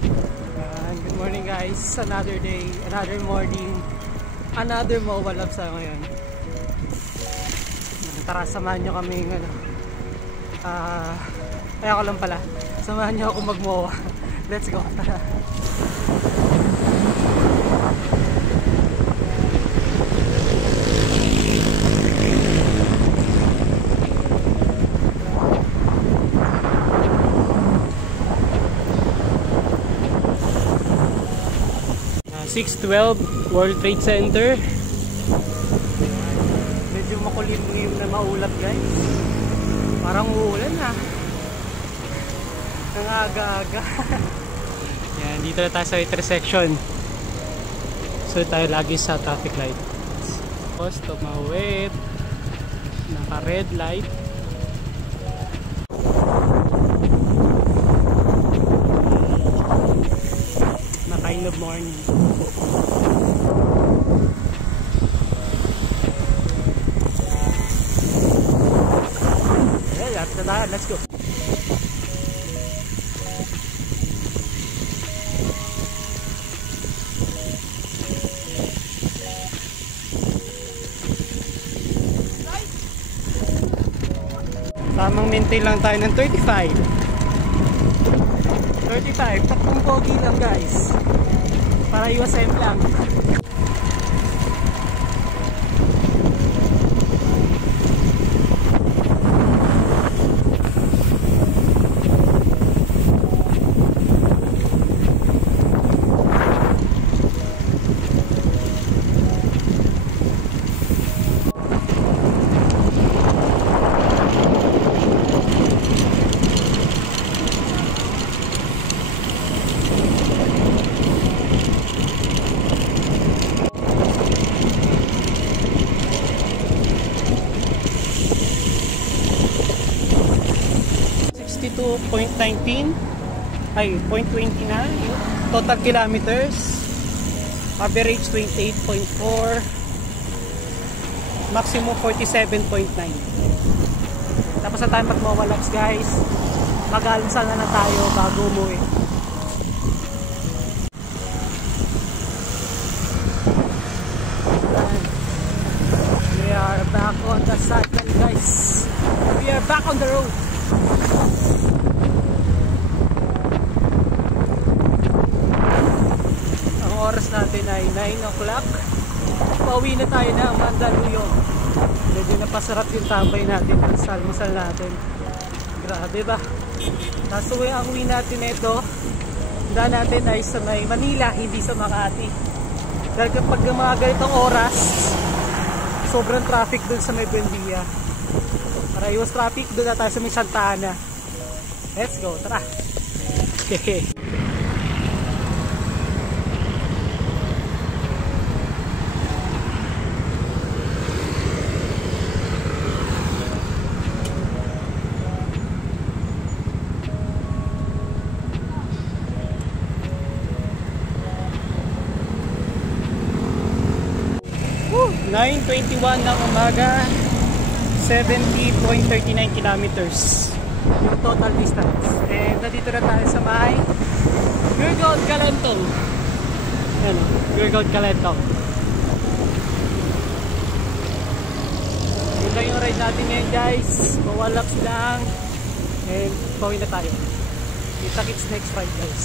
Good morning guys, another day, another morning, another MOA Labs ngayon. Tara, samahan nyo kami ay ako lang pala, samahan nyo ako mag-MOA. Let's go, tara. Uh, 612 World Trade Center. Medyo makulimlim na maulap guys. Parang uulan na. Ang aga-aga. Yan, dito na tayo sa intersection. So tayo lagi sa traffic light. Tapos tumawid. Naka-red light. Na kind of morning. Yeah, let's go. Tamang maintain lang tayo ng 35. 35, tatlong pogi lang guys. Para iwasan lang. .19 ay 0.20 na total kilometers, average 28.4, maximum 47.9. tapos na tayo mag-MOA Labs guys, mag-almusal na tayo bago umuwi. We are back on the cycle guys, we are back on the road. Oras natin ay 9 o'clock. Pauwi na tayo ng Mandaluyong. Medyo napasarap yung tambay natin at almusal natin. Grabe ba? Tapos ang uwi natin ito, daan natin ay sa may Manila, hindi sa Makati. Dahil kapag mga ganitong oras, sobrang traffic dun sa may Buendia. Para iwas traffic, dun na tayo sa may Santa Ana. Let's go, tara! Okay. Woo! 9:21 ng umaga, 70.39 kilometers yung total distance. And nandito na tayo sa may Gurgaon Calentong. Ano? Gurgaon Calentong. Yun lang yung ride natin ngayon guys. MOA Labs lang. And pauwi na tayo. Kita-kits next ride guys.